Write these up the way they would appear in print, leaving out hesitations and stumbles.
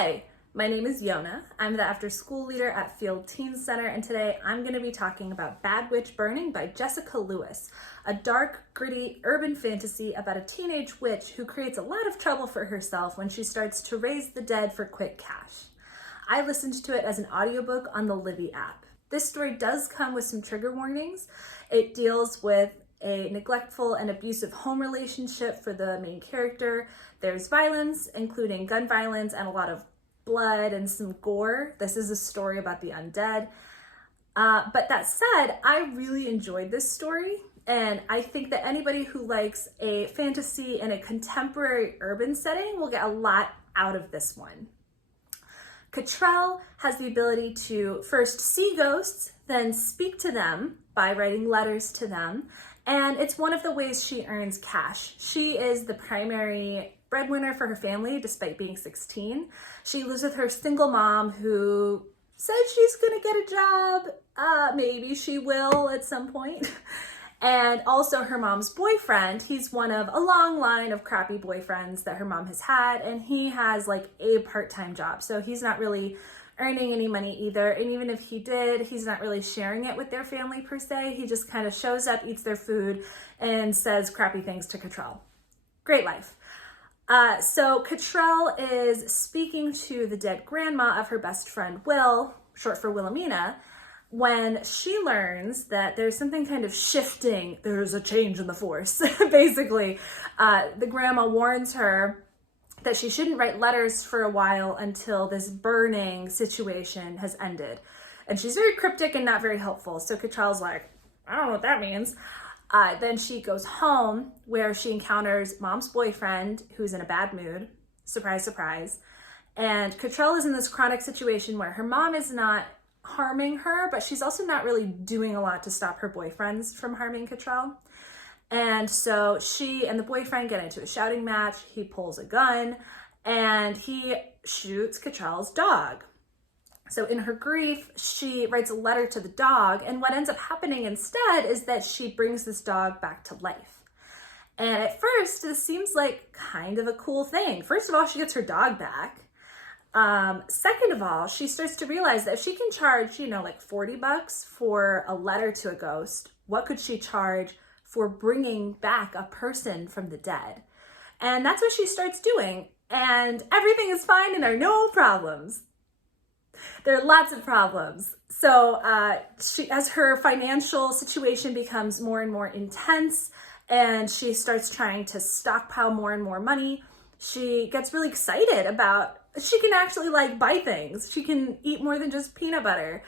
Hi, my name is Yona. I'm the after school leader at Field Teen Center, and today I'm going to be talking about Bad Witch Burning by Jessica Lewis, a dark, gritty urban fantasy about a teenage witch who creates a lot of trouble for herself when she starts to raise the dead for quick cash. I listened to it as an audiobook on the Libby app. This story does come with some trigger warnings. It deals with a neglectful and abusive home relationship for the main character. There's violence, including gun violence and a lot of blood and some gore. This is a story about the undead. But that said, I really enjoyed this story, and I think that anybody who likes a fantasy in a contemporary urban setting will get a lot out of this one. Cottrell has the ability to first see ghosts, then speak to them by writing letters to them, and it's one of the ways she earns cash. She is the primary breadwinner for her family despite being 16. She lives with her single mom who says she's gonna get a job. Maybe she will at some point. And also her mom's boyfriend. He's one of a long line of crappy boyfriends that her mom has had, and he has like a part-time job. So he's not really earning any money either. And even if he did, he's not really sharing it with their family per se. He just kind of shows up, eats their food, and says crappy things to Cottrell. Great life. So Cottrell is speaking to the dead grandma of her best friend, Will, short for Wilhelmina, when she learns that there's something kind of shifting. There's a change in the force, basically. The grandma warns her that she shouldn't write letters for a while until this burning situation has ended. And she's very cryptic and not very helpful. So Cottrell's like, I don't know what that means. Then she goes home where she encounters mom's boyfriend who's in a bad mood. Surprise, surprise. And Cottrell is in this chronic situation where her mom is not harming her, but she's also not really doing a lot to stop her boyfriends from harming Cottrell. And so she and the boyfriend get into a shouting match. He pulls a gun and he shoots Cottrell's dog. So in her grief, she writes a letter to the dog, and what ends up happening instead is that she brings this dog back to life. And at first, this seems like kind of a cool thing. First of all, she gets her dog back. Second of all, she starts to realize that if she can charge, like $40 for a letter to a ghost, what could she charge for bringing back a person from the dead? And that's what she starts doing. And everything is fine and there are no problems. There are lots of problems. So as her financial situation becomes more and more intense and she starts trying to stockpile more and more money, she gets really excited about she can actually buy things. She can eat more than just peanut butter.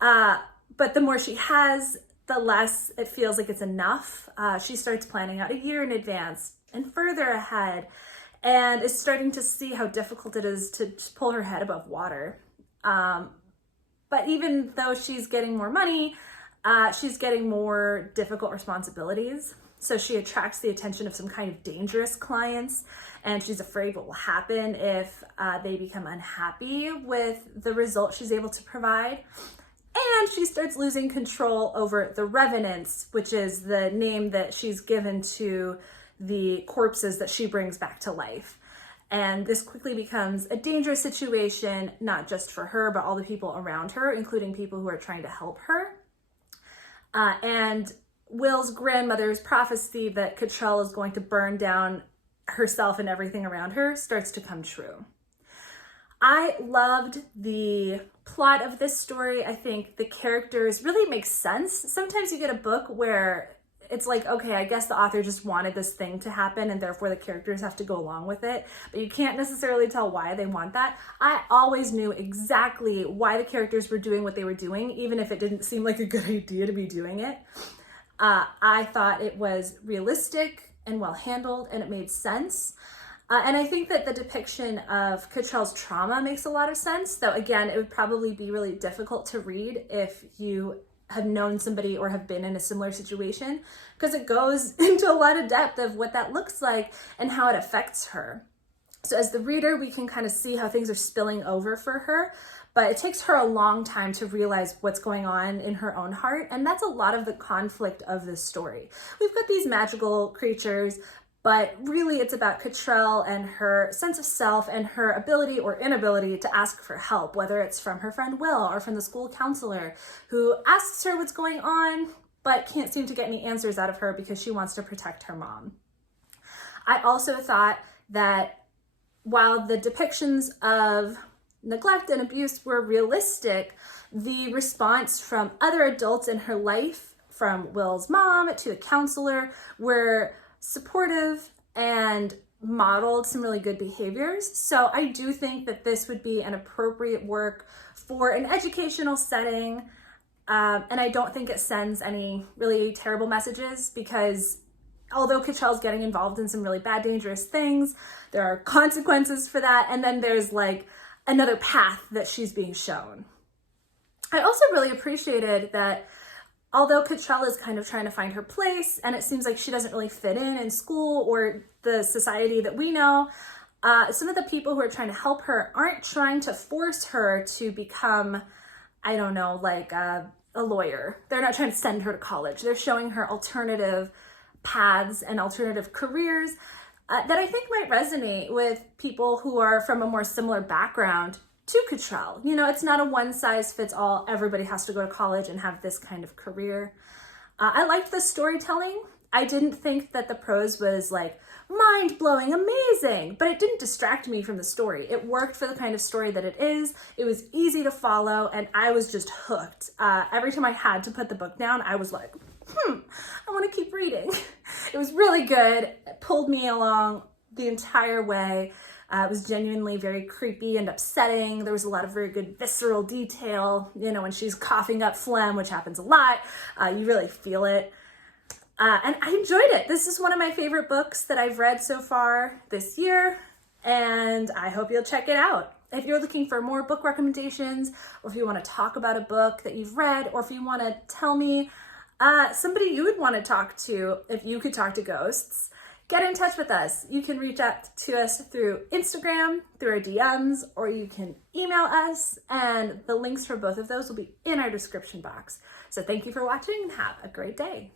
But the more she has, the less it feels like it's enough. She starts planning out a year in advance and further ahead, and is starting to see how difficult it is to just pull her head above water. But even though she's getting more money, she's getting more difficult responsibilities. So she attracts the attention of some kind of dangerous clients, and she's afraid what will happen if they become unhappy with the result she's able to provide. And she starts losing control over the revenants, which is the name that she's given to the corpses that she brings back to life. And this quickly becomes a dangerous situation, not just for her, but all the people around her, including people who are trying to help her. And Will's grandmother's prophecy that Cottrell is going to burn down herself and everything around her starts to come true. I loved the plot of this story. I think the characters really make sense. Sometimes you get a book where it's like, okay, I guess the author just wanted this thing to happen and therefore the characters have to go along with it, but you can't necessarily tell why they want that. I always knew exactly why the characters were doing what they were doing, even if it didn't seem like a good idea to be doing it. I thought it was realistic and well handled, and it made sense. And I think that the depiction of Cottrell's trauma makes a lot of sense, though again, it would probably be really difficult to read if you have known somebody or have been in a similar situation, because it goes into a lot of depth of what that looks like and how it affects her. So as the reader, we can kind of see how things are spilling over for her, but it takes her a long time to realize what's going on in her own heart. And that's a lot of the conflict of this story. We've got these magical creatures, but really it's about Cottrell and her sense of self and her ability or inability to ask for help, whether it's from her friend Will or from the school counselor who asks her what's going on, but can't seem to get any answers out of her because she wants to protect her mom. I also thought that while the depictions of neglect and abuse were realistic, the response from other adults in her life, from Will's mom to a counselor, were supportive and modeled some really good behaviors. So I do think that this would be an appropriate work for an educational setting. And I don't think it sends any really terrible messages, because although Cottrell's getting involved in some really bad, dangerous things, there are consequences for that. And then there's like another path that she's being shown. I also really appreciated that although Cottrell is kind of trying to find her place and it seems like she doesn't really fit in school or the society that we know, some of the people who are trying to help her aren't trying to force her to become, I don't know, like a lawyer. They're not trying to send her to college. They're showing her alternative paths and alternative careers that I think might resonate with people who are from a more similar background to Cottrell. You know, it's not a one size fits all, everybody has to go to college and have this kind of career. I liked the storytelling. I didn't think that the prose was like mind-blowing, amazing, but it didn't distract me from the story. It worked for the kind of story that it is. It was easy to follow, and I was just hooked. Every time I had to put the book down, I was like, I want to keep reading. It was really good. It pulled me along the entire way. It was genuinely very creepy and upsetting. There was a lot of very good visceral detail. You know, when she's coughing up phlegm, which happens a lot, you really feel it. And I enjoyed it. This is one of my favorite books that I've read so far this year, and I hope you'll check it out. If you're looking for more book recommendations, or if you want to talk about a book that you've read, or if you want to tell me somebody you would want to talk to if you could talk to ghosts, get in touch with us. You can reach out to us through Instagram, through our DMs, or you can email us, and the links for both of those will be in our description box. So thank you for watching and have a great day.